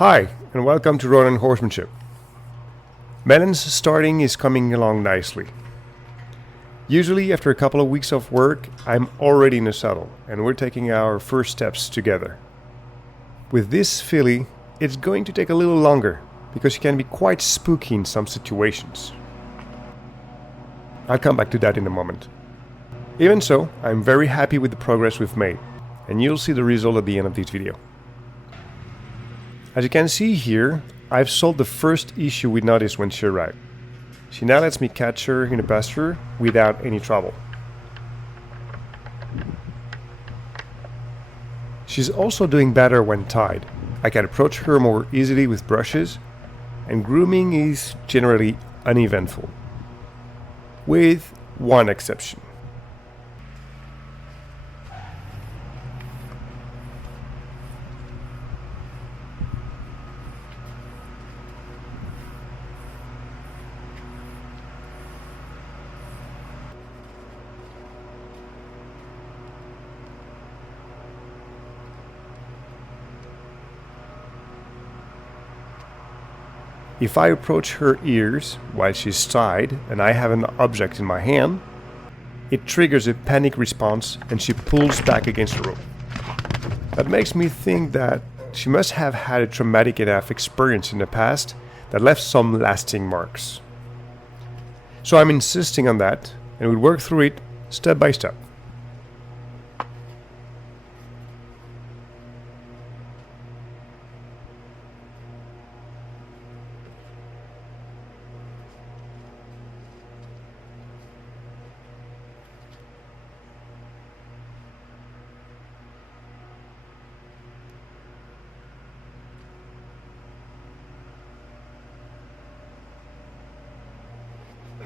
Hi, and welcome to Ronin Horsemanship. Melen's starting is coming along nicely. Usually after a couple of weeks of work, I'm already in the saddle and we're taking our first steps together. With this filly, it's going to take a little longer because she can be quite spooky in some situations. I'll come back to that in a moment. Even so, I'm very happy with the progress we've made, and you'll see the result at the end of this video. As you can see here, I've solved the first issue we noticed when she arrived. She now lets me catch her in the pasture without any trouble. She's also doing better when tied. I can approach her more easily with brushes, and grooming is generally uneventful. With one exception. If I approach her ears while she's tied and I have an object in my hand, it triggers a panic response and she pulls back against the rope. That makes me think that she must have had a traumatic enough experience in the past that left some lasting marks. So I'm insisting on that, and we'll work through it step by step.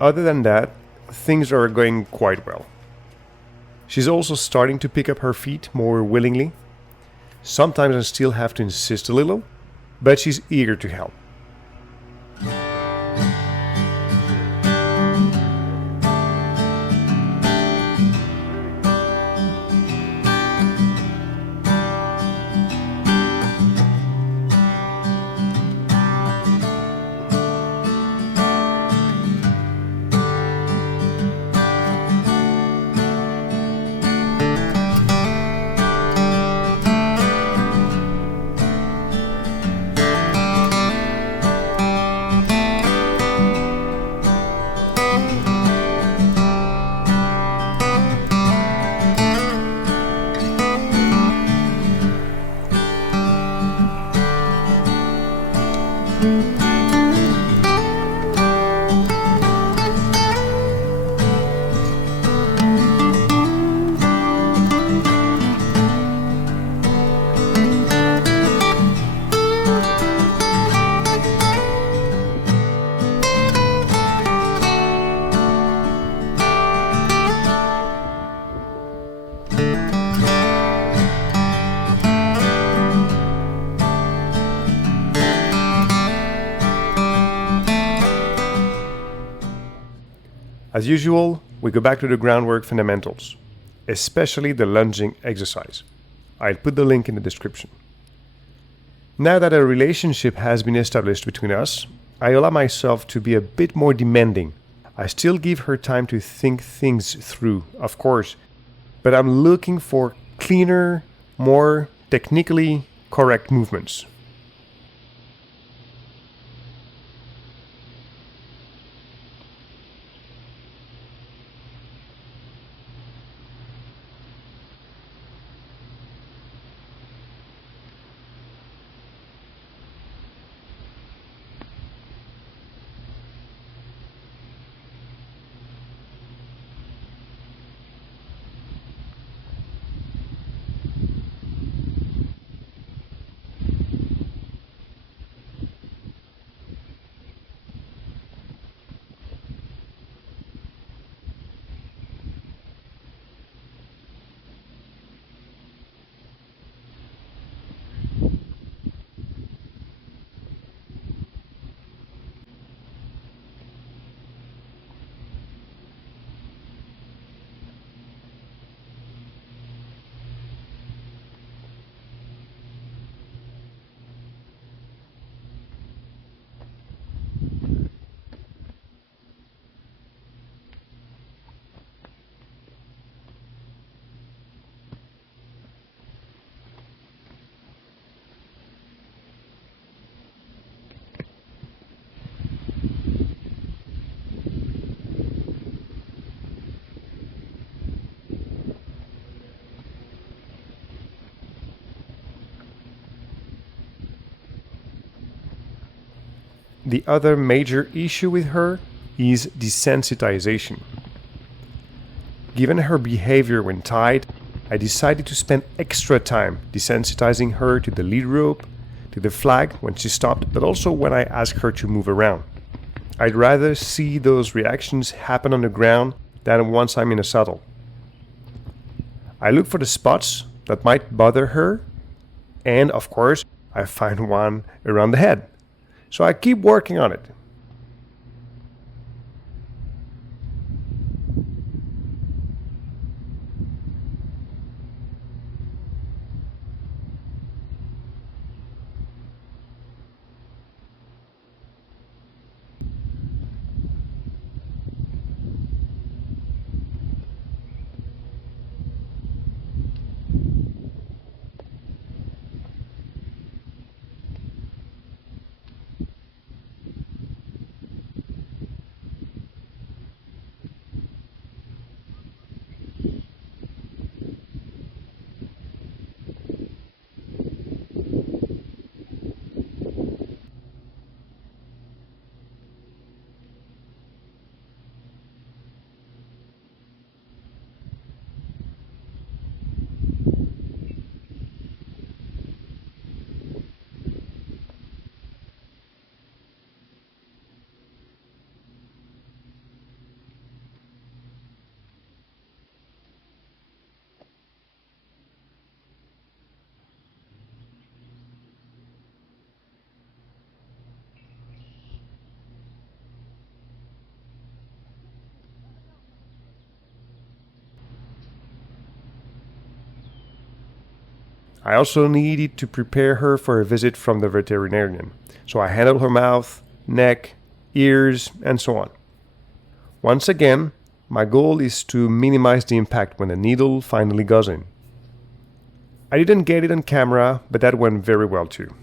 Other than that, things are going quite well. She's also starting to pick up her feet more willingly. Sometimes I still have to insist a little, but she's eager to help. As usual, we go back to the groundwork fundamentals, especially the lunging exercise. I'll put the link in the description. Now that a relationship has been established between us, I allow myself to be a bit more demanding. I still give her time to think things through, of course, but I'm looking for cleaner, more technically correct movements. The other major issue with her is desensitization. Given her behavior when tied, I decided to spend extra time desensitizing her to the lead rope, to the flag when she stopped, but also when I asked her to move around. I'd rather see those reactions happen on the ground than once I'm in a saddle. I look for the spots that might bother her, and of course, I find one around the head. So I keep working on it. I also needed to prepare her for a visit from the veterinarian, so I handled her mouth, neck, ears, and so on. Once again, my goal is to minimize the impact when the needle finally goes in. I didn't get it on camera, but that went very well too.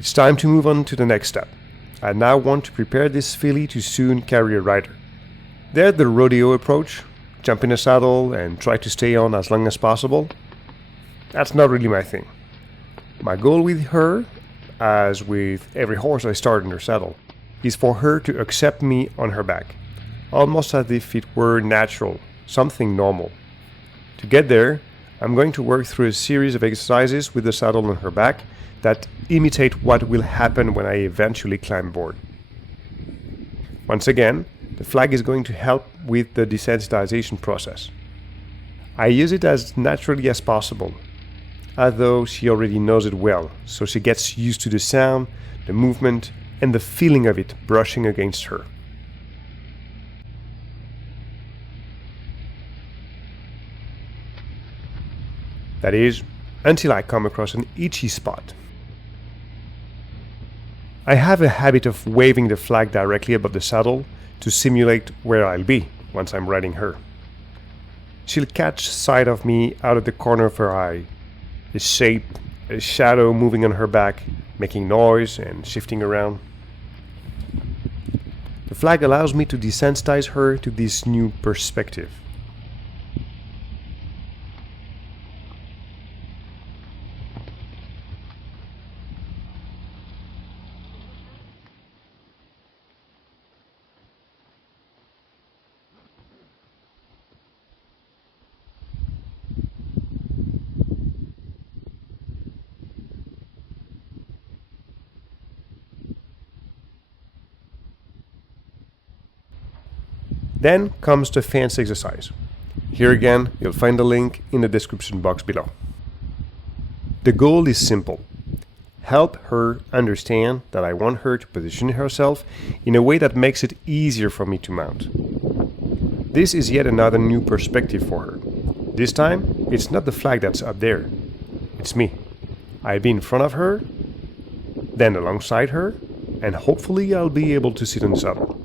It's time to move on to the next step. I now want to prepare this filly to soon carry a rider. There, the rodeo approach, jump in a saddle and try to stay on as long as possible. That's not really my thing. My goal with her, as with every horse I start in her saddle, is for her to accept me on her back, almost as if it were natural, something normal. To get there, I'm going to work through a series of exercises with the saddle on her back that imitate what will happen when I eventually climb board. Once again, the flag is going to help with the desensitization process. I use it as naturally as possible, although she already knows it well, so she gets used to the sound, the movement, and the feeling of it brushing against her. That is, until I come across an itchy spot. I have a habit of waving the flag directly above the saddle to simulate where I'll be once I'm riding her. She'll catch sight of me out of the corner of her eye, a shape, a shadow moving on her back, making noise and shifting around. The flag allows me to desensitize her to this new perspective. Then comes the fence exercise. Here again, you'll find the link in the description box below. The goal is simple. Help her understand that I want her to position herself in a way that makes it easier for me to mount. This is yet another new perspective for her. This time, it's not the flag that's up there. It's me. I'll be in front of her, then alongside her, and hopefully I'll be able to sit on the saddle.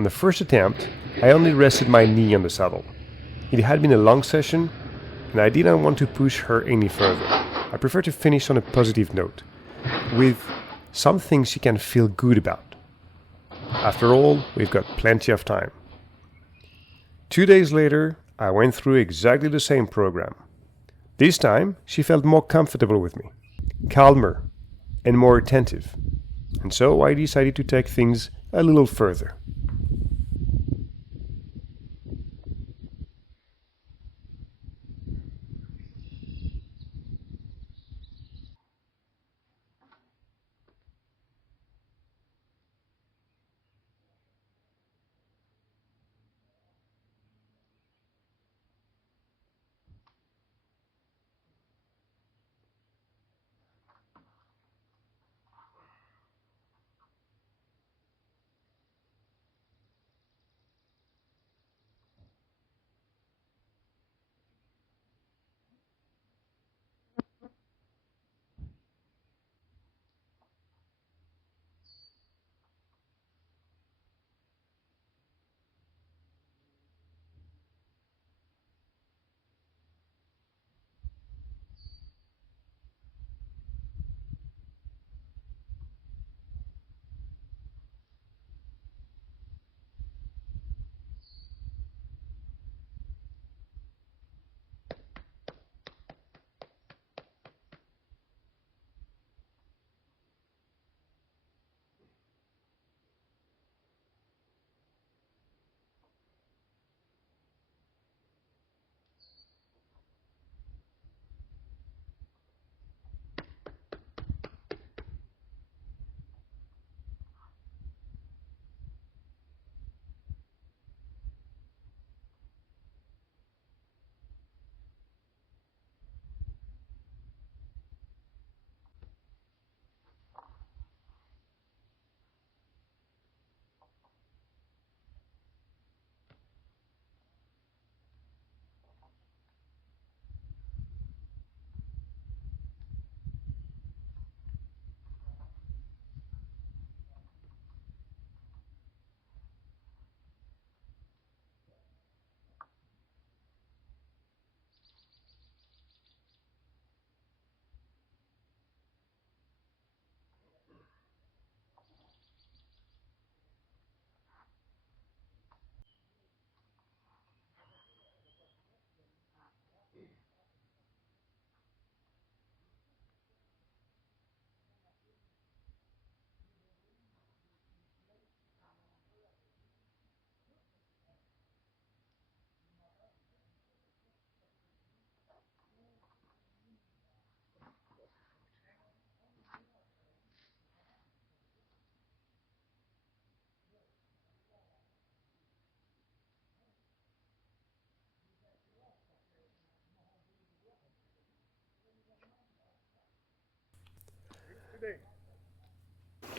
On the first attempt, I only rested my knee on the saddle. It had been a long session, and I didn't want to push her any further. I prefer to finish on a positive note, with something she can feel good about. After all, we've got plenty of time. 2 days later, I went through exactly the same program. This time, she felt more comfortable with me, calmer, and more attentive. And so I decided to take things a little further.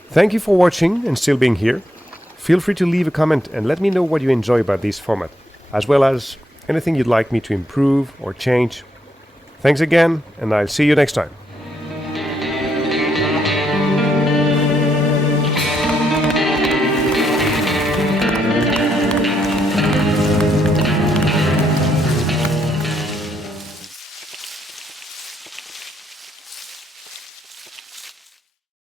Thank you for watching and still being here. Feel free to leave a comment and let me know what you enjoy about this format, as well as anything you'd like me to improve or change. Thanks again, and I'll see you next time.